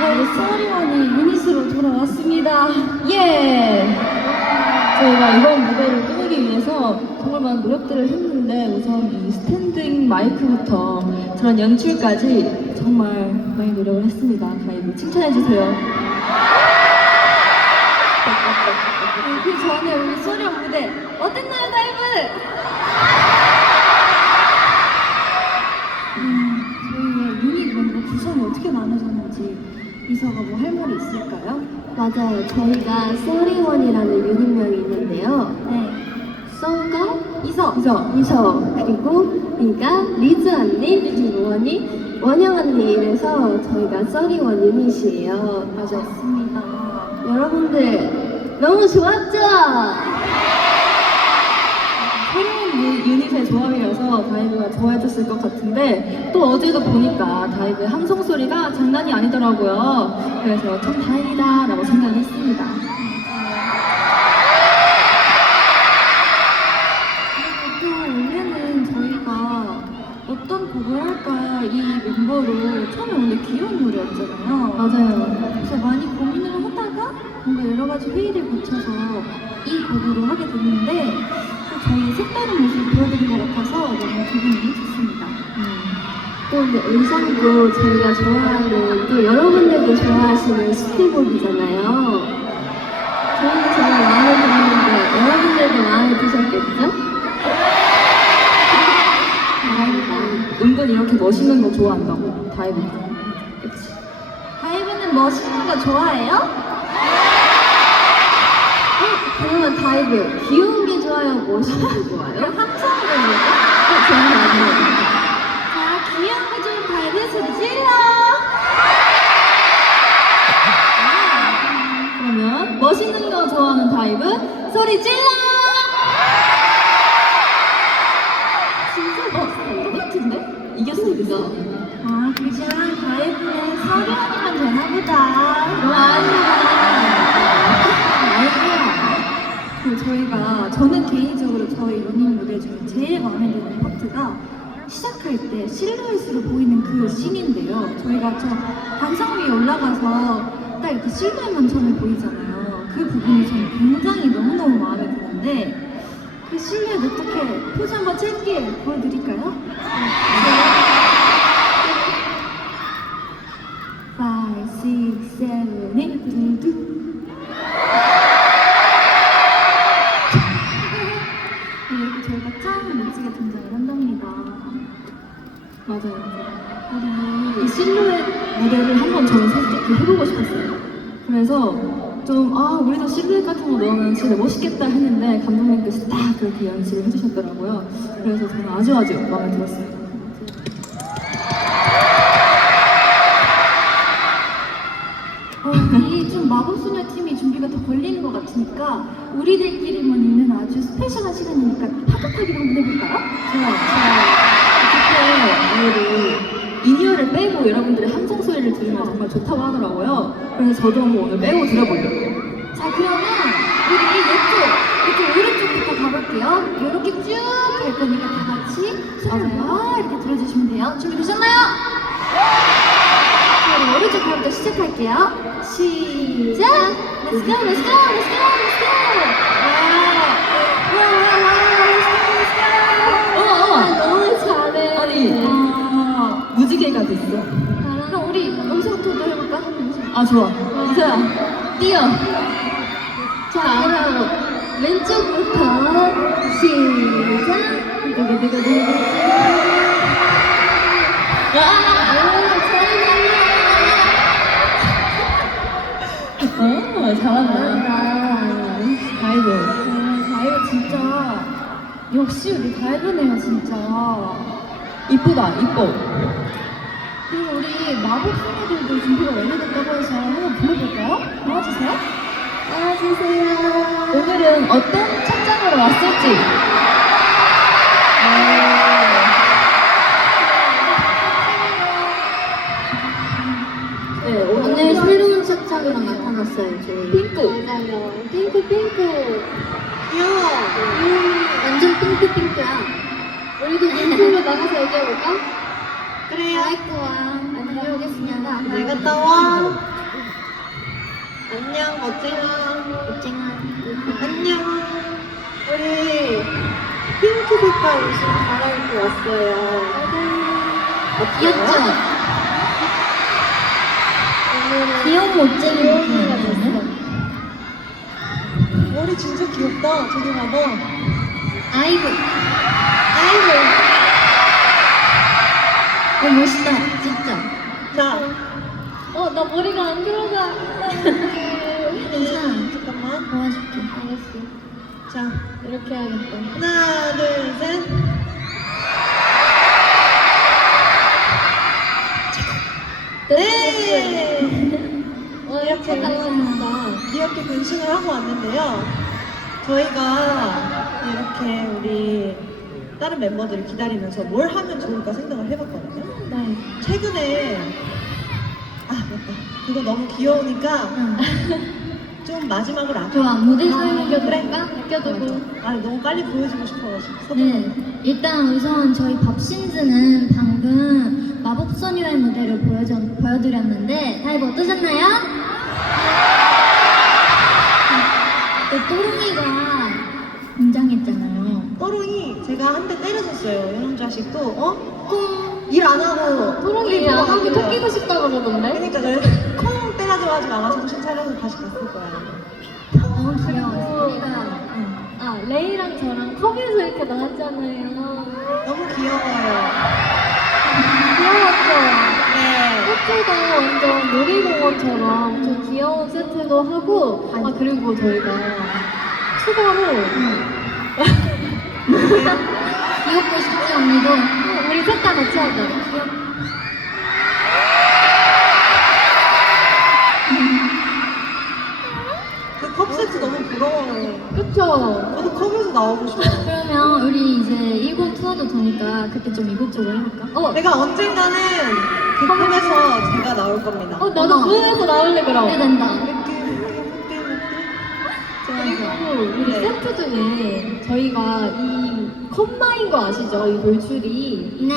저희 써리원이 유닛으로 돌아왔습니다. 예! 저희가 이번 무대를 꾸미기 위해서 정말 많은 노력들을 했는데 우선 이 스탠딩 마이크부터 저런 연출까지 정말 많이 노력을 했습니다. 가이브 칭찬해주세요. 그 전에 우리 써리원 무대 어땠나요, 다이브? 이서가 뭐 할 말이 있을까요? 맞아요. 저희가 써리원이라는 유닛명이 있는데요. 네. 써가 이서. 이서, 이서 그리고 리가 리즈 언니, 그리고 원이 원영 언니 이래서 저희가 써리원 유닛이에요. 맞았습니다. 여러분들 너무 좋았죠? 다이브가 좋아해줬을 것 같은데 또 어제도 보니까 다이브의 함성 소리가 장난이 아니더라고요. 그래서 참 다행이다라고 생각했습니다. 그리고 또 원래는 저희가 어떤 곡을 할까 이 멤버로 처음에 원래 귀여운 노래였잖아요. 맞아요. 그래서 많이 고민을 하다가 뭔가 여러 가지 회의를 거쳐서 이 곡으로 하게 됐는데 또 저희의 색다른 모습을 보여드린 것 같아서 또 근데 의상도 저희가 좋아하는 또 여러분들도 좋아하시는 스티복이잖아요. 저희는 정말 마음에 들었는데 여러분들도 마음에 드셨겠죠? 다행이다. 은근 이렇게 멋있는 거 좋아한다고 다이브. 그치? 다이브는 멋있는 거 좋아해요? 어, 그러면 다이브 귀여운 게 좋아요? 멋있는 게 좋아요? 함성으로 해볼까? 어, 저는 아니에요. 다이브 소리 질러! 그러면 멋있는 거 좋아하는 다이브 소리 질러! 진짜 멋있어요. 같은데? 이겼어 이겼어. 아, 그냥 서리 아니면 되나 보다. 그 저희가 저는 개인적으로 저희 연인 무대 중에 제일 마음에 드는 파트가 시작할 때 실루엣으로 보이는 그 씬인데요. 저희가 저 반상 위에 올라가서 딱 이렇게 실루엣만 처음에 보이잖아요. 그 부분이 저는 굉장히 너무너무 마음에 드는데 그 실루엣 어떻게 한번 짧게 보여드릴까요? Five, 싶었어요. 그래서 좀, 아, 우리도 실루엣 같은 거 넣으면 진짜 멋있겠다 했는데 감독님께서 딱 그렇게 연출을 해주셨더라고요. 그래서 저는 아주 아주 마음에 들었어요. 어, 우리 좀 마법소녀 팀이 준비가 더 걸리는 것 같으니까 우리들끼리만 있는 아주 스페셜한 시간이니까 파격하기로 한번 해볼까요? 좋아요. 좋아요. 그때 오늘 인이어를 빼고 여러분들의 함성 소리를 들으면 정말 좋다고 하더라고요. 그래서 저도 한번 오늘 빼고 들어보려고요. 자 그러면 우리 이쪽 이쪽 오른쪽부터 가볼게요. 이렇게 쭉 갈 거니까 다 같이 손을 모아 이렇게 들어주시면 돼요. 준비되셨나요? 자 우리 오른쪽 발부터 시작할게요. 시작. Let's go, let's go, let's go, let's go. 와, 아, 무지개가 됐어. 그럼 우리 여기서부터 해볼까? 아, 좋아. 이서야, 뛰어. 자, 그럼 왼쪽부터 시작. 두구두구두구. 어, 잘한다. 다이브. 어, 다이브 진짜 역시 우리 다이브네요 진짜. 이쁘다, 이뻐. 그리고 우리 마법 소녀들도 준비가 완료됐다고 해서 한번 불러볼까요? 나와주세요. 나와주세요. 오늘은 어떤 착장으로 왔을지. 네, 오늘 오늘 새로운 착장으로 나타났어요, 저희. 핑크. 맞아요. 핑크, 핑크. 귀여워. 음, 완전 핑크, 핑크야. 우리도 눈으로 나가서 얘기해볼까? 그래요. 아이고, 와. 다녀오겠습니다. 잘 갔다 와. 멋쟁아 멋쟁아 안녕 우리 핑크 색깔 옷을 갈아입고 왔어요 귀엽죠? 귀여운 멋쟁이 느낌이거든요. 머리 진짜 귀엽다 저기 봐봐 아이고. 아이고. 어, 멋있다. 진짜. 자 어, 나 머리가 안 들어가. 괜찮아. 잠깐만 도와줄게. 알겠어. 자 이렇게 해야겠다. 하나 둘 셋 네! 어, 이렇게 나왔다. 귀엽게 변신을 하고 왔는데요. 저희가 이렇게 우리 다른 멤버들을 기다리면서 뭘 하면 좋을까 생각을 해봤거든요. 네. 최근에 아 맞다. 그거 너무 귀여우니까 응. 좀 마지막으로 안. 좋아. 무대 아, 설명도 그래. 할까? 껴두고. 아 너무 빨리 보여주고 싶어가지고. 네. 일단 우선 저희 밥신즈는 방금 마법소녀의 무대를 보여드렸는데 다들 어떠셨나요? 때려줬어요. 이런 자식도 어? 꽁. 일안 하고 토롱이 안 하면 토끼고 싶다 그러던데? 그러니까 내가 콩 때려줘가지고 아마 정신 차려서 다시 갔을 거야. 너무 귀여워. 우리가 응. 아, 레이랑 저랑 컵에서 이렇게 나왔잖아요. 너무 귀여워요. 귀여웠죠? 네. 세트가 완전 놀이공원처럼 좀 귀여운 세트도 하고, 아, 그리고 저희가 추가로, 귀엽고 싶지 언니도 어, 우리 셋 다 같이 하자. 그컵 세트 너무 부러워요. 그쵸? 저도 컵에서 나오고 싶어요. 그러면 우리 이제 일본 투어도 도니까 그때 좀 이것저것 해볼까? 어, 내가 언젠가는 그 컵에서 제가 나올 겁니다. 어 나도 어머. 그에서 나올래, 그럼. 기대된다. 우리 네. 세트 중에 저희가 이 컵마인 거 아시죠? 이 돌출이. 네.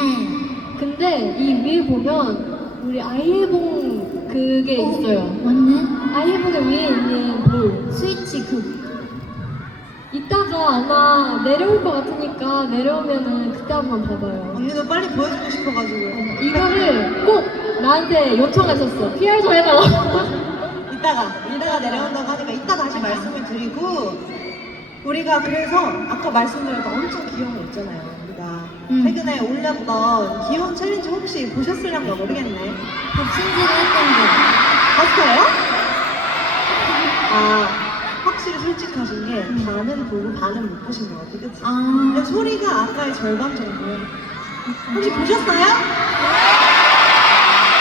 근데 이 위에 보면 우리 아이해봉 그게 어? 있어요. 맞네. 아이해봉의 위에 있는 볼. 스위치 그 이따가 아마 내려올 것 같으니까 내려오면은 그때 한번 봐봐요. 언니도 빨리 보여주고 싶어가지고. 이거를 꼭 나한테 요청하셨어. PR 좀 해달라고. 이따가, 이따가 내려온다고 하니까 이따 다시 말씀을 드리고, 우리가 그래서 아까 말씀드렸던 엄청 귀여운 거 있잖아요. 우리가 음. 최근에 올려보던 귀여운 챌린지 혹시 보셨을랑가 모르겠네. 밥신지를 했던 봤어요? 아, 확실히 솔직하신 게 반은 보고 반은 못 보신 것 같아, 그치? 거. 아. 근데 소리가 아까의 절반 정도. 혹시 보셨어요?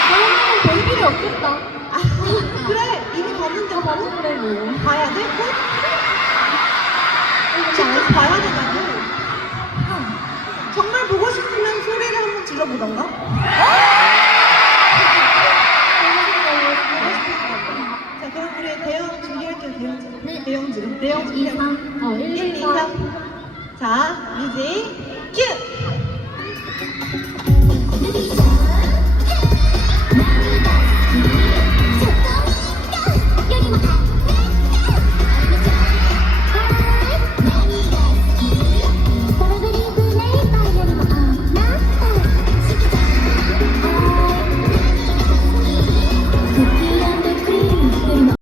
그러면은 볼 필요 없겠다. 아, 그래, 이미 봤는데 바로 봤는데 뭐. 봐야 돼? 꼭? 직접 봐야 된다고. 정말 보고 싶으면 소리를 한번 질러보던가? 자, 그럼 우리 대형 준비할게요, 대형 지 네. 대형 지름. 대형 2, 지름. 3. 어, 1, 1, 2, 2, 3. 3. 자, 뮤직